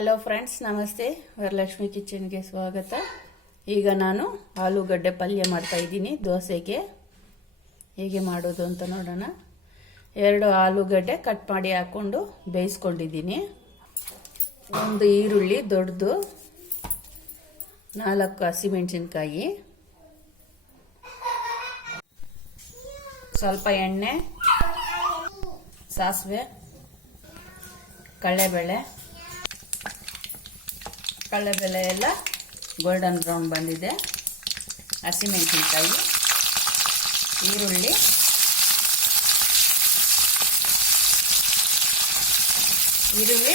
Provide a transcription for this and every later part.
Hello friends, ನಮಸ್ತೆ. ವರಲಕ್ಷ್ಮಿ ಕಿಚನ್ಗೆ ಸ್ವಾಗತ. ಈಗ ನಾನು ಆಲೂಗಡ್ಡೆ ಪಲ್ಯ ಮಾಡ್ತಾ ಇದ್ದೀನಿ ದೋಸೆಗೆ. ಹೇಗೆ ಮಾಡೋದು ಅಂತ ನೋಡೋಣ. 2 ಆಲೂಗಡ್ಡೆ ಕಟ್ ಮಾಡಿ ಹಾಕೊಂಡು ಬೇಯಿಸ್ಕೊಂಡಿದ್ದೀನಿ. 1 ಈರುಳ್ಳಿ ದೊಡ್ಡದು, 4 ಹಸಿಮೆಣಸಿನ್ಕಾಯಿ, ಸ್ವಲ್ಪ ಎಣ್ಣೆ, ಸಾಸಿವೆ, ಕಡಲೆಬೇಳೆ ಎಲ್ಲ ಗೋಲ್ಡನ್ ಬ್ರೌನ್ ಬಂದಿದೆ. ಹಸಿಮೆಣಸಿನ್ಕಾಯಿ, ಈರುಳ್ಳಿ,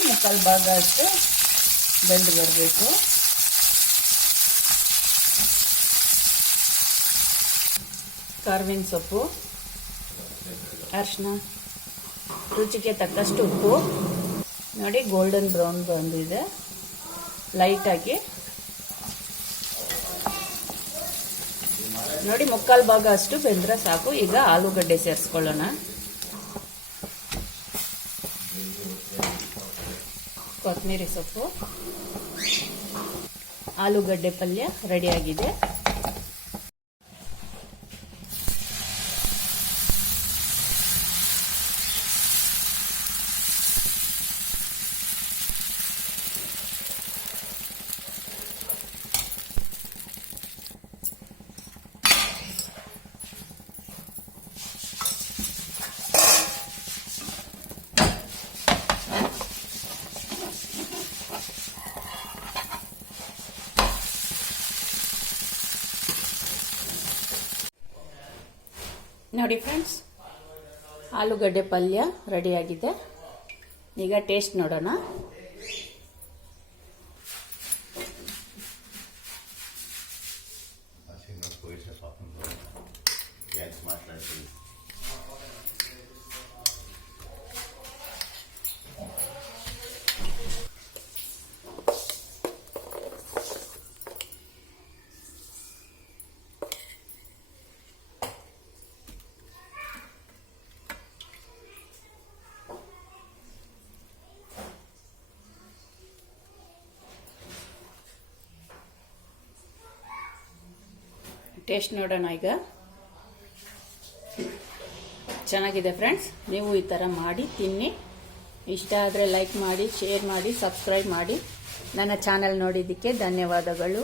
ಮುಕ್ಕಾಲು ಭಾಗ ಅಷ್ಟು ಬೆಂದು ಬರಬೇಕು. ಕರ್ಬೇವಿನ ಸೊಪ್ಪು, ಅರಿಶಿನ, ರುಚಿಗೆ ತಕ್ಕಷ್ಟು ಉಪ್ಪು. ನೋಡಿ, ಗೋಲ್ಡನ್ ಬ್ರೌನ್ ಬಂದಿದೆ. ಲೈಟಾಗಿ ನೋಡಿ, ಮುಕ್ಕಾಲು ಭಾಗ ಅಷ್ಟು ಬೆಂದ್ರೆ ಸಾಕು. ಈಗ ಆಲೂಗಡ್ಡೆ ಸೇರಿಸ್ಕೊಳ್ಳೋಣ. ಕೊತ್ತಂಬರಿ ಸೊಪ್ಪು. ಆಲೂಗಡ್ಡೆ ಪಲ್ಯ ರೆಡಿಯಾಗಿದೆ. ನೋಡಿ ಫ್ರೆಂಡ್ಸ್, ಆಲೂಗಡ್ಡೆ ಪಲ್ಯ ರೆಡಿಯಾಗಿದೆ. ಈಗ ಟೇಸ್ಟ್ ನೋಡೋಣ. ಟೇಸ್ಟ್ ನೋಡೋಣ. ಈಗ ಚೆನ್ನಾಗಿದೆ ಫ್ರೆಂಡ್ಸ್. ನೀವು ಈ ಥರ ಮಾಡಿ ತಿನ್ನಿ. ಇಷ್ಟ ಆದರೆ ಲೈಕ್ ಮಾಡಿ, ಶೇರ್ ಮಾಡಿ, ಸಬ್ಸ್ಕ್ರೈಬ್ ಮಾಡಿ. ನನ್ನ ಚಾನೆಲ್ ನೋಡಿದ್ದಕ್ಕೆ ಧನ್ಯವಾದಗಳು.